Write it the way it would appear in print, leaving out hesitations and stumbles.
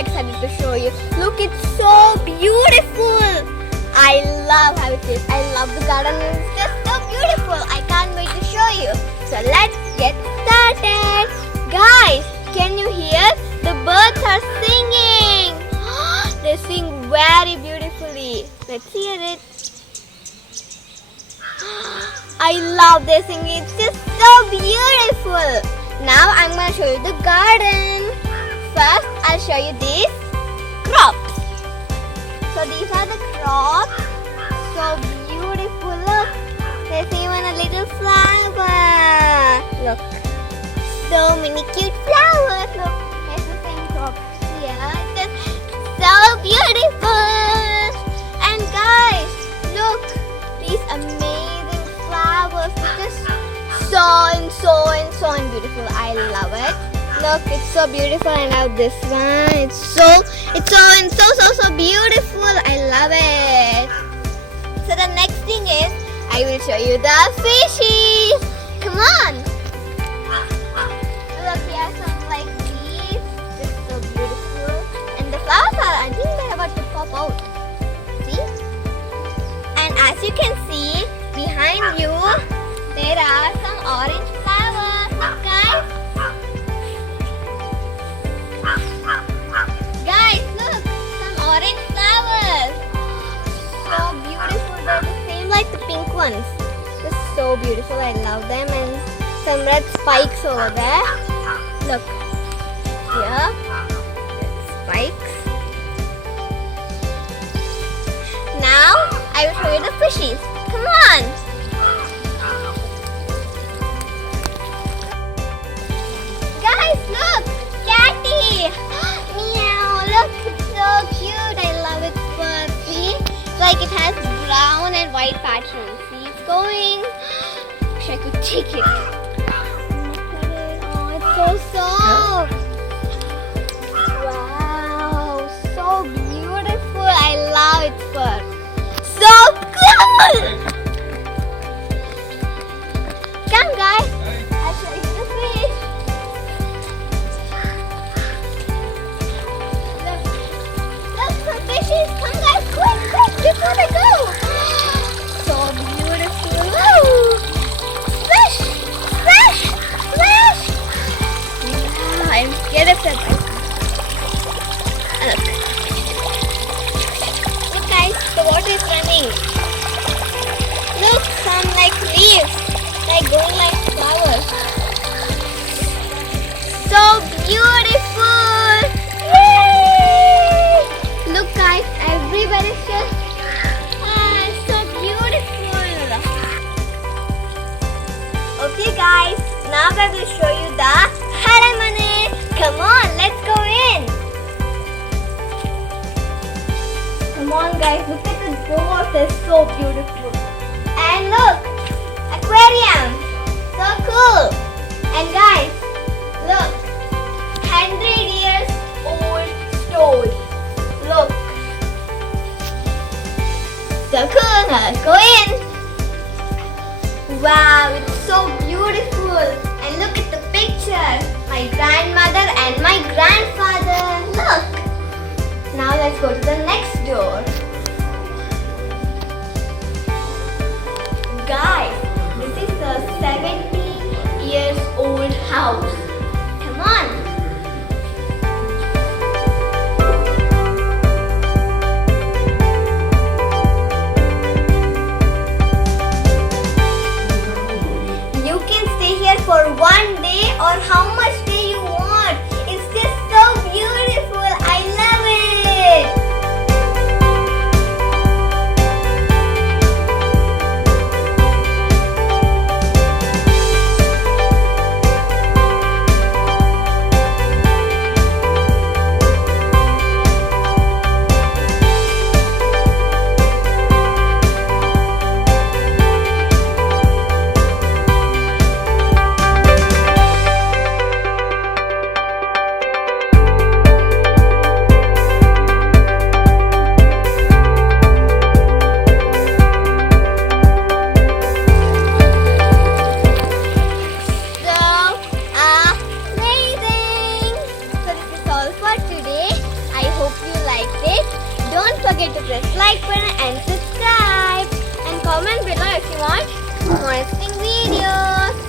excited to show you. Look, it's so beautiful. I love how it is. I love the garden. It's just so beautiful. I can't wait to show you. So let's get started. Guys, can you hear? The birds are singing. They sing very beautifully. Let's hear it. I love their singing. It's just so beautiful. Now I'm going to show you the garden. First, I'll show you these crops. So these are the crops. So beautiful. Look, there's even a little flower. Look, so many cute flowers. Look, there's the same crop here. It's just so beautiful. And guys, look, these amazing flowers. It's just so beautiful. I love it. Look, it's so beautiful. And now this one, it's so beautiful. I love it. So the next thing is, I will show you the fishies. Come on. Look, here some like these. It's so beautiful. And the flowers are, I think they're about to pop out. See? And as you can see, behind you, there are some orange flowers. Look, guys. Guys, look, some orange flowers. So beautiful. They're the same like the pink ones. They're so beautiful. I love them. And some red spikes over there. Look, here, spikes. Now, I will show you the fishies. Come on. Guys, look, Catty. Meow, look, it's so cute. I love its fur. See? It's like it has brown and white patterns. See, it's going. Wish I could take it. Oh, it's so soft. Wow, so beautiful. I love its fur. So cool. Come, guys. I'll show you the fish. Look, some fishes. Come, guys, quick, before they go. So beautiful. Woo. Splash. Wow, I'm scared of that. Look, guys, the water is running. Look, some like leaves, like going like flowers. So beautiful! Yay! Look, guys, everywhere is just so beautiful. Okay, guys, now I will show you the HALEMANE. Come on, let's go in. Come on, guys, look at the door. They're so beautiful. And look, aquarium. So cool. And guys, look, 100 years old stone. Look. So cool. Now let's go in. Wow, it's so beautiful. And look at the picture. My grandmother and my grandfather. Look. Now let's go to the next door. Guys, this is a 70 years old house. Come on. You can stay here for one day or how much day you want. It's just so beautiful. I love it. forget to press like button and subscribe. And comment below if you want more interesting videos.